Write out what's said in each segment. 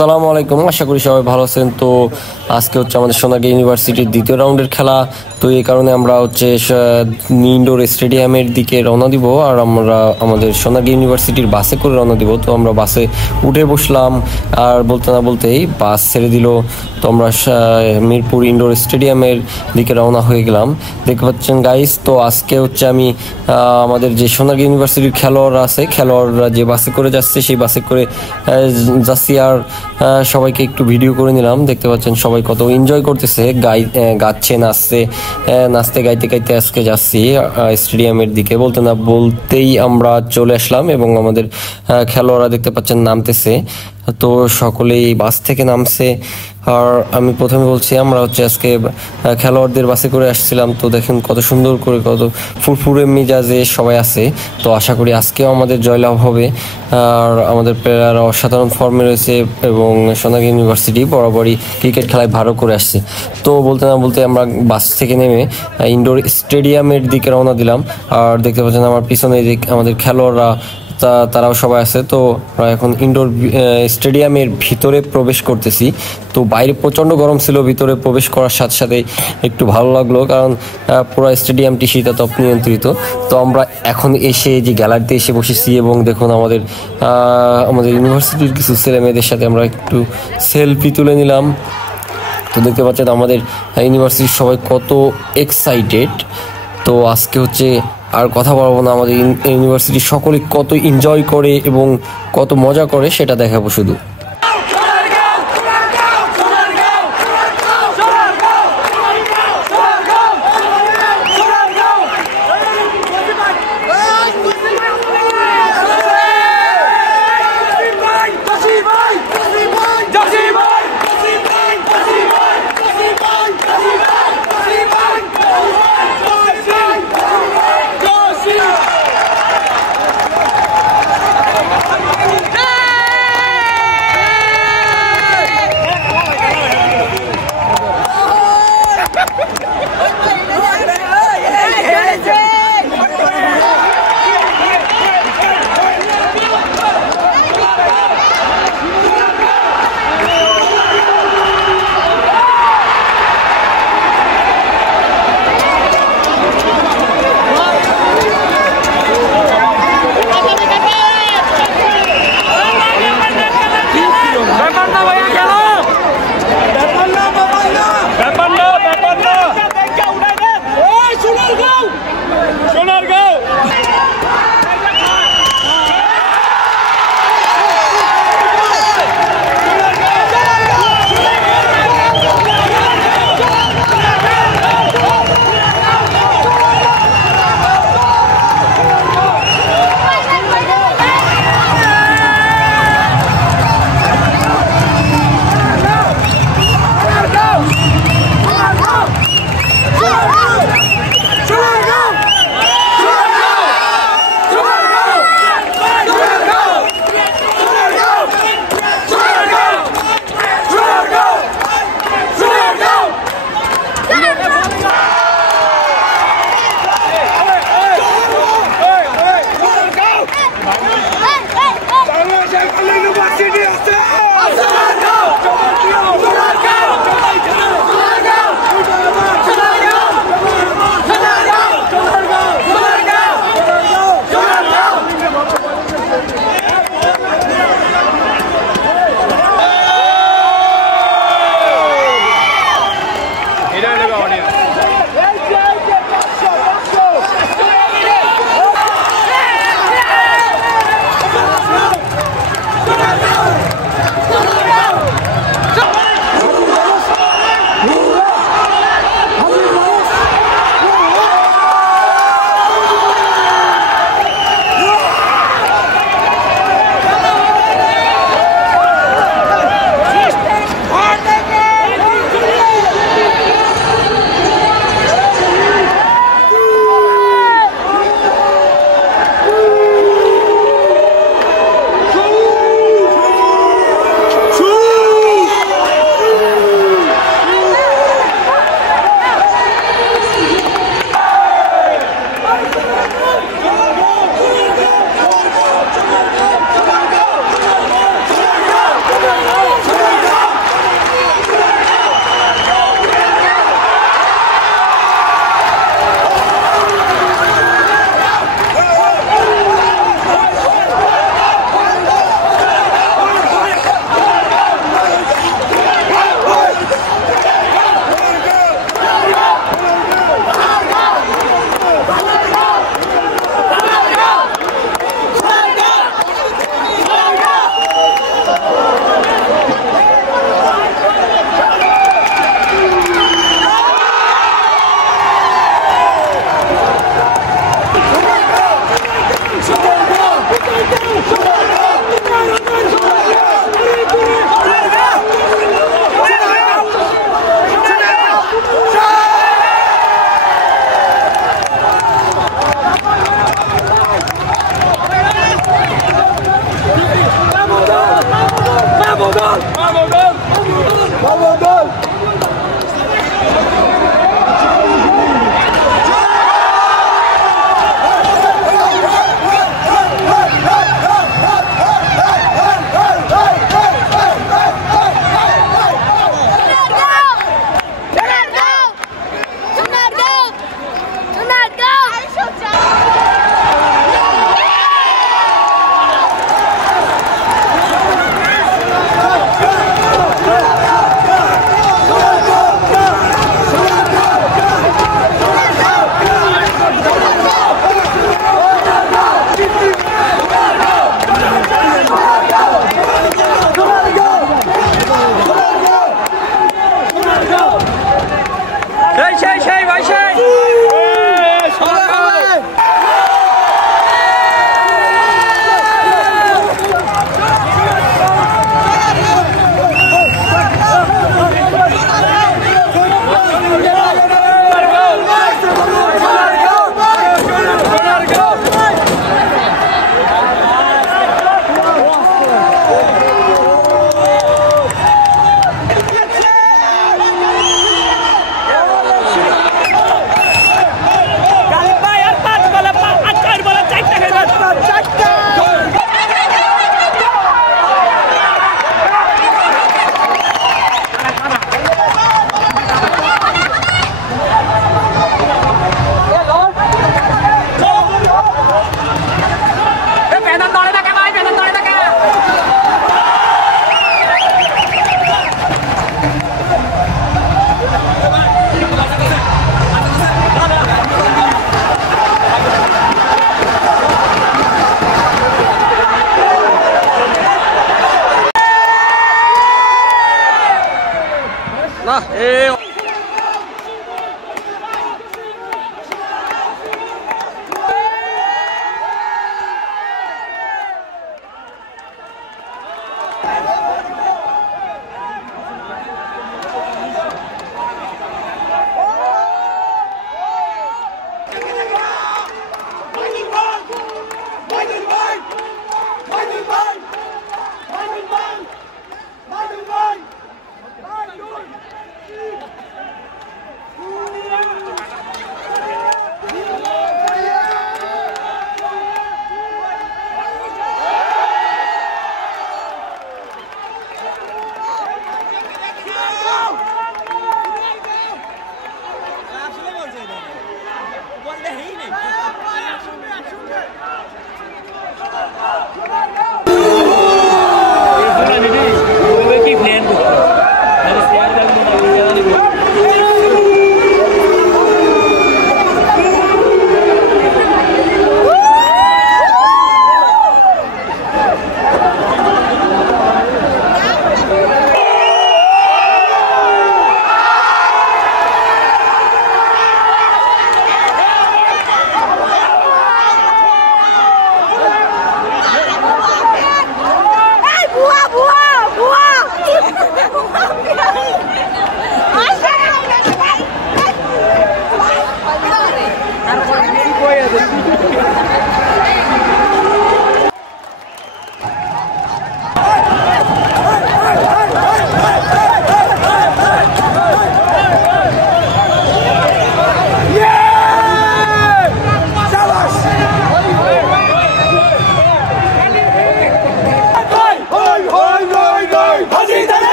আসসালামু আলাইকুম, আশা করি সবাই ভালো আছেন। তো আজকে হচ্ছে আমাদের সোনারগাঁও ইউনিভার্সিটির দ্বিতীয় রাউন্ডের খেলা। তো এই কারণে আমরা হচ্ছে ইনডোর স্টেডিয়ামের দিকে রওনা দিব, আর আমরা আমাদের সোনারগাঁও ইউনিভার্সিটির বাসে করে রওনা দিব। তো আমরা বাসে উঠে বসলাম, আর বলতে না বলতেই বাস ছেড়ে দিল। তো আমরা মিরপুর ইনডোর স্টেডিয়ামের দিকে রওনা হয়ে গেলাম। দেখতে পাচ্ছেন গাইস, তো আজকে হচ্ছে আমি আমাদের যে সোনারগাঁও ইউনিভার্সিটির খেলোয়াড়রা যে বাসে করে যাচ্ছে, সেই বাসে করে যাচ্ছি। আর সবাইকে একটু ভিডিও করে নিলাম। দেখতে পাচ্ছেন সবাই কত এনজয় করতেছে, গাচ্ছে, নাচতে গাইতে গাইতে আজকে যাচ্ছি স্টেডিয়ামের দিকে। বলতে না বলতেই আমরা চলে আসলাম, এবং আমাদের খেলোয়াড়রা দেখতে পাচ্ছেন নামতেছে। তো সকলেই বাস থেকে নামছে। আর আমি প্রথমে বলছি, আমরা হচ্ছে আজকে খেলোয়াড়দের বাসে করে আসছিলাম। তো দেখেন কত সুন্দর করে, কত ফুরফুরে মেজাজে সবাই আছে। তো আশা করি আজকেও আমাদের জয়লাভ হবে। আর আমাদের প্লেয়াররা অসাধারণ ফর্মে রয়েছে, এবং সোনারগাঁও ইউনিভার্সিটি বরাবরই ক্রিকেট খেলায় ভালো করে আসছে। তো বলতে না বলতে আমরা বাস থেকে নেমে ইনডোর স্টেডিয়ামের দিকে রওনা দিলাম। আর দেখতে পাচ্ছেন আমার পিছনে যে আমাদের খেলোয়াড়রা, তারাও সবাই আছে। তো আমরা এখন ইনডোর স্টেডিয়ামের ভিতরে প্রবেশ করতেছি। তো বাইরে প্রচণ্ড গরম ছিল, ভিতরে প্রবেশ করার সাথে সাথে একটু ভালো লাগলো, কারণ পুরো স্টেডিয়ামটি শীতাতপ নিয়ন্ত্রিত। তো আমরা এখন এসে যে গ্যালারিতে এসে বসেছি, এবং দেখুন আমাদের ইউনিভার্সিটির কিছু ছেলে মেয়েদের সাথে আমরা একটু সেলফি তুলে নিলাম। তো দেখতে পাচ্ছেন আমাদের ইউনিভার্সিটির সবাই কত এক্সাইটেড। তো আজকে হচ্ছে আর কথা বলবো না, আমাদের ইউনিভার্সিটি সকলে কত এনজয় করে এবং কত মজা করে সেটা দেখাবো শুধু।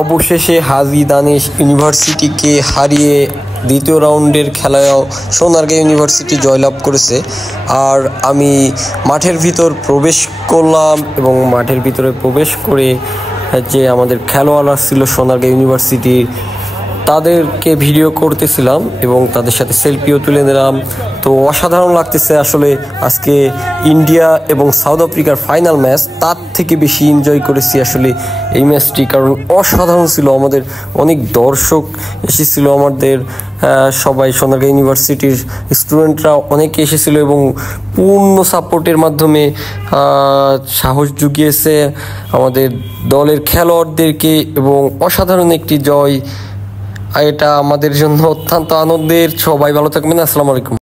অবশেষে হাজী দানেশ ইউনিভার্সিটিকে হারিয়ে দ্বিতীয় রাউন্ডের খেলায়ও সোনারগাঁ ইউনিভার্সিটি জয়লাভ করেছে। আর আমি মাঠের ভিতর প্রবেশ করলাম এবং মাঠের ভিতরে প্রবেশ করে যে আমাদের খেলোয়াড়রা ছিল সোনারগাঁ ইউনিভার্সিটি তাদেরকে ভিডিও করতেছিলাম এবং তাদের সাথে সেলফিও তুলে নিলাম। তো অসাধারণ লাগতেছে আসলে। আজকে ইন্ডিয়া এবং সাউথ আফ্রিকার ফাইনাল ম্যাচ, তার থেকে বেশি এনজয় করেছি আসলে এই ম্যাচটি, কারণ অসাধারণ ছিল। আমাদের অনেক দর্শক এসেছিল, আমাদের সবাই সোনারগাঁ ইউনিভার্সিটির স্টুডেন্টরা অনেকে এসেছিল এবং পূর্ণ সাপোর্টের মাধ্যমে সাহস জুগিয়েছে আমাদের দলের খেলোয়াড়দেরকে এবং অসাধারণ একটি জয়। এটা আমাদের জন্য অত্যন্ত আনন্দের। সবাই ভালো থাকবেন। আসসালামু আলাইকুম।